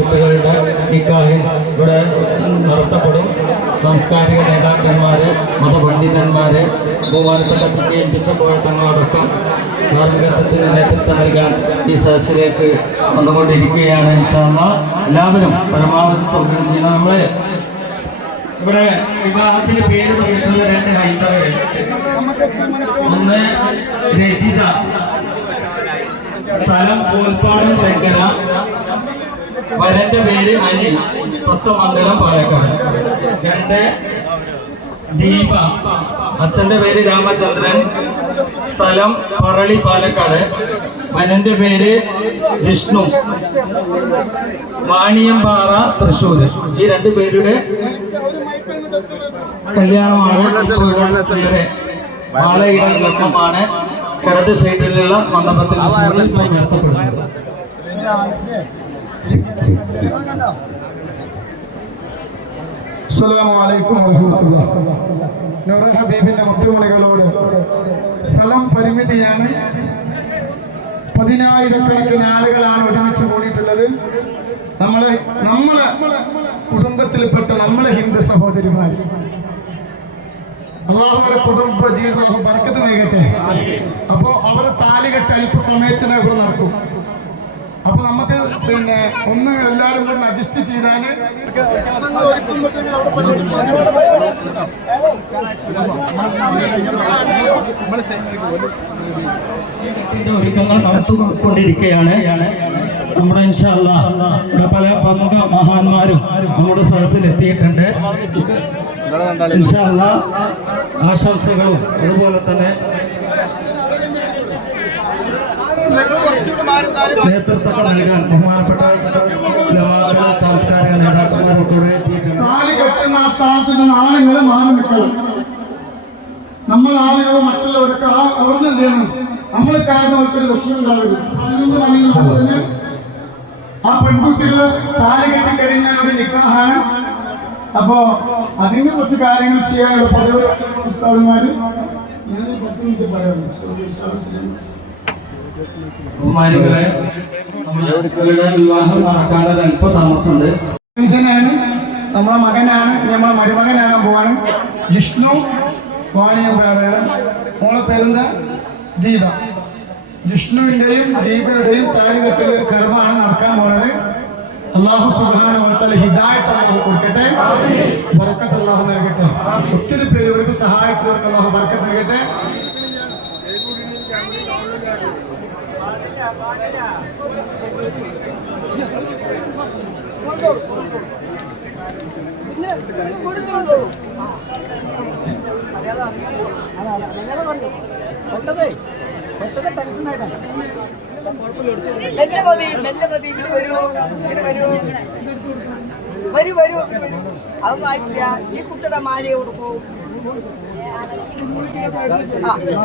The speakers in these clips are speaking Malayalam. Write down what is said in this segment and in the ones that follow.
കുട്ടികളുടെ നിക്കാഹ് ഇവിടെ നടത്തപ്പെടും. സാംസ്കാരിക നേതാക്കന്മാർ, മതപണ്ഡിതന്മാർ, ബഹുമാനപ്പെട്ട ഏൽപ്പിച്ച പോയ തങ്ങളടക്കം ധാർമ്മികത്വത്തിന് നേതൃത്വം നൽകാൻ ഈ സദസ്സിലേക്ക് വന്നുകൊണ്ടിരിക്കുകയാണ്. ഇൻഷാ അല്ലാഹ് എല്ലാവരും പരമാവധി സൗകര്യം ചെയ്യണം. നമ്മൾ ഇവിടെ വിവാഹത്തിന് പേര് തന്നിട്ടുള്ള 2 ഹൈന്ദവര്, ഒന്ന് രചിത, സ്ഥലം കോൽപ്പാടം തെങ്കര, വരന്റെ പേര് അനിൽ, തത്വമംഗലം പാലക്കാട്. 2 ദീപ, അച്ഛന്റെ പേര് രാമചന്ദ്രൻ, സ്ഥലം പറളി പാലക്കാട്, വരന്റെ പേര് ജിഷ്ണു, വാണിയമ്പാറ തൃശ്ശൂർ. ഈ 2 പേരുടെ കല്യാണമാണ്. മാലയിടൽ ലക്ഷമാണ് കിടത് സൈഡിലുള്ള മണ്ഡപത്തിൽ നടത്തപ്പെടുന്നത്. അസ്സലാമു അലൈക്കും വറഹ്മത്തുള്ളാഹി. നൂറ ഹബീബിന്റെ മുത്തുമണികളോട് സ്ഥലം പരിമിതിയാണ്. 10,000-കണക്കിന് ആളുകളാണ് ഒരുമിച്ച് കൂടിയിട്ടുള്ളത്. നമ്മളെ കുടുംബത്തിൽപ്പെട്ട നമ്മളെ ഹിന്ദു സഹോദരിമാർ, അള്ളാഹുവിന്റെ കുടുംബ ജീവിതം ബർക്കത്ത് നൽകട്ടെ. അപ്പോൾ അവരെ താലികെട്ട് അല്പസമയത്തിനകം നടക്കും. അപ്പൊ നമുക്ക് ഒന്ന് എല്ലാവരും കൂടെ അഡ്ജസ്റ്റ് ചെയ്താൽ ഒരുക്കങ്ങൾ നടത്തിക്കൊണ്ടിരിക്കുകയാണ്. നമ്മുടെ ഇൻഷാ അല്ലാഹ് പല പ്രമുഖ മഹാന്മാരും നമ്മുടെ സദസ്സിൽ എത്തിയിട്ടുണ്ട്. ഇൻഷാ അല്ലാഹ് ആശംസകളും അതുപോലെ തന്നെ നേതൃത്വം നൽകാൻ ബഹുമാനപ്പെട്ട സാംസ്കാരിക നേതാക്കന്മാരൊക്കെ എത്തിയിട്ടുണ്ട്. ആളുകൾ മാറി നിൽക്കണം. നമ്മൾ ആളുകൾ മറ്റുള്ളവരൊക്കെ അവിടുന്ന് എന്ത് ചെയ്യണം, നമ്മൾ കാരണം അവർക്കൊരു വിഷയം ഉണ്ടാവില്ല. തന്നെ ആ പെൺകുട്ടികൾ താലി കെട്ടിക്കഴിഞ്ഞാൽ ഒരു നിക്കാഹാണ്. അപ്പോ അതിനെ കുറച്ച് കാര്യങ്ങൾ ചെയ്യാനുള്ള പതിവ് ഉസ്താദുമാര് ഞാൻ 10 മിനിറ്റ് പറയാറുണ്ട്. ബഹുമാനികളെ, നമ്മുടെ വിവാഹം നടക്കാനൊരു അല്പ താമസമുണ്ട്. നമ്മളെ മകനാണ്, നമ്മളെ മരുമകനാകാൻ പോവാണ്. ജിഷ്ണു വാണിയമ്പാറയാണ്. മോളെ പേരെന്താ? ദീപ. ജിഷ്ണുവിന്റെയും ദീപയുടെയും താലികെട്ടില് കർമ്മമാണ് നടക്കാൻ പോണത്. അല്ലാഹു സുബ്ഹാനഹു വ തആല ഹിദായത്ത് അല്ലാഹു കൊടുക്കട്ടെ, ബർക്കത്ത് അല്ലാഹു നൽകട്ടെ. ഒത്തിരി പേര് ഇവർക്ക് സഹായിക്കുന്നവർക്ക് അല്ലാഹു ബർക്കത്ത് നൽകട്ടെ. വരൂ അതൊന്നും ആയിട്ടില്ല. ഈ കുട്ടിയുടെ മാലയെ കൊടുക്കൂ.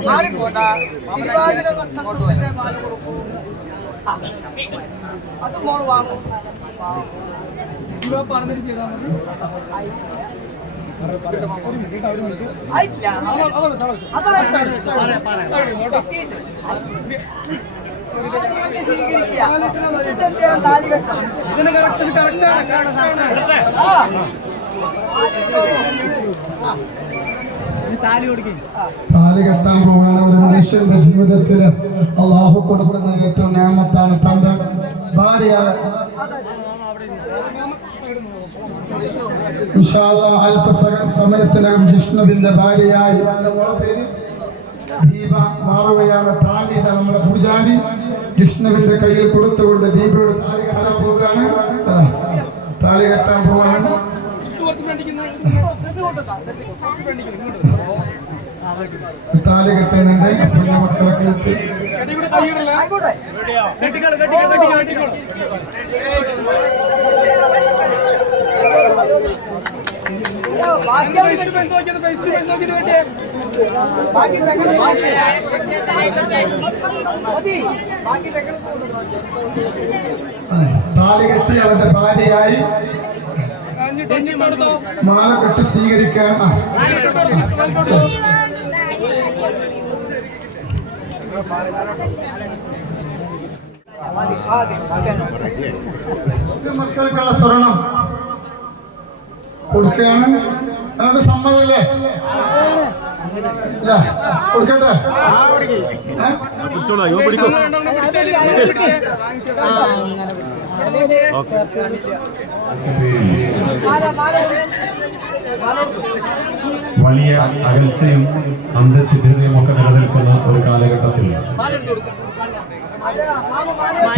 മാറിക്കോട്ട മാല കൊടുക്കൂ. അത് മോള് വാങ്ങും. ആയിട്ടില്ല. താലി കെട്ടാൻ പോവുകയാണ്. ഒരു മനുഷ്യന്റെ ജീവിതത്തില് അള്ളാഹു കൊടുക്കുന്ന ഏറ്റവും നിഅമത്താണ് തന്റെ ഭാര്യ. ഇൻഷാ അല്ലാഹ് അല്പസമയത്തിനകം ജിഷ്ണുവിന്റെ ഭാര്യയായി ദീപ മാറുകയാണ്. താലീത നമ്മുടെ പൂജാരി ജിഷ്ണുവിന്റെ കയ്യിൽ കൊടുത്തുകൊണ്ട് ദീപയുടെ താലി കെട്ടാൻ പോവുകയാണ്. താലി കെട്ടാൻ പോവാണ്. താലി കെട്ടുന്നുണ്ട്. പിന്നെ മക്കളൊക്കെ ഇട്ട് താലി കെട്ടി അവരുടെ ഭാര്യയായി മാല കെട്ടി സ്വീകരിക്കാൻ. മക്കൾക്കുള്ള സ്വർണം കൊടുക്കുകയാണ്. നമുക്ക് സമ്മതല്ലേ? ഇല്ല, കൊടുക്കട്ടെ? വലിയ അകൽച്ചയും അന്തഛിദ്രതയും ഒക്കെ നിലനിൽക്കുന്ന ഒരു കാലഘട്ടത്തിൽ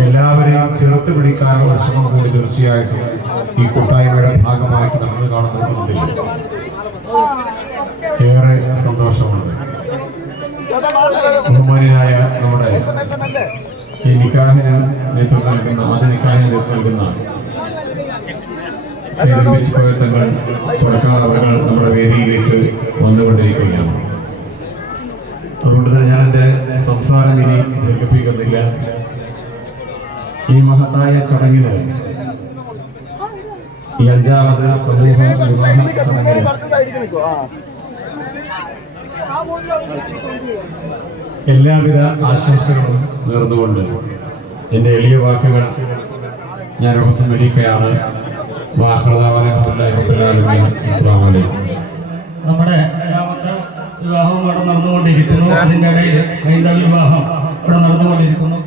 എല്ലാവരെയും ചേർത്ത് പിടിക്കാനുള്ള ശ്രമം കൂടി തീർച്ചയായിട്ടും ഈ കൂട്ടായ്മയുടെ ഭാഗമായിട്ട് നമ്മൾ കാണുന്നതിൽ ഏറെ സന്തോഷമുണ്ട്. ബഹുമാനിയായ നമ്മുടെ ഈ നിക്കാഹിന് നേതൃത്വം നൽകുന്ന ആദ്യ നിക്കാഹിന് നേതൃത്വം നൽകുന്ന സേവിച്ച് പോയ തങ്ങൾ കൊടുക്കാറവകൾ നമ്മുടെ വേദിയിലേക്ക് വന്നുകൊണ്ടിരിക്കുകയാണ്. അതുകൊണ്ട് തന്നെ ഞാൻ എൻ്റെ സംസാരം ഇനി ദീർഘിപ്പിക്കുന്നില്ല. ഈ മഹത്തായ ചടങ്ങിന്, ഈ 5ാമത് സമൂഹ വിവാഹ ചടങ്ങിന് എല്ലാവിധ ആശംസകളും നേർന്നുകൊണ്ട് എൻ്റെ എളിയ വാക്കുകൾ ഞാൻ ഉപസംഹരിക്കുകയാണ്. നമ്മുടെ 7ാമത്തെ വിവാഹം ഇവിടെ നടന്നുകൊണ്ടിരിക്കുന്നു. അതിൻ്റെ ഇടയിൽ ഹൈന്ദവ വിവാഹം ഇവിടെ നടന്നുകൊണ്ടിരിക്കുന്നു.